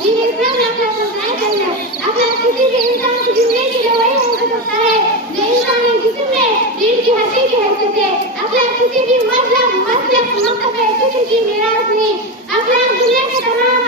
दीन इस्लाम ने अखलाक को कायम करना। अखलाक किसी भी इंसान की जिंदगी का वही हो सकता है जो इंसानी जिस्म में दीन की हकीकी हैसियत है। अखलाक किसी भी मजहब, मसलक, मकतब, किसी की मीरास नहीं। अखलाक दुनिया के तमाम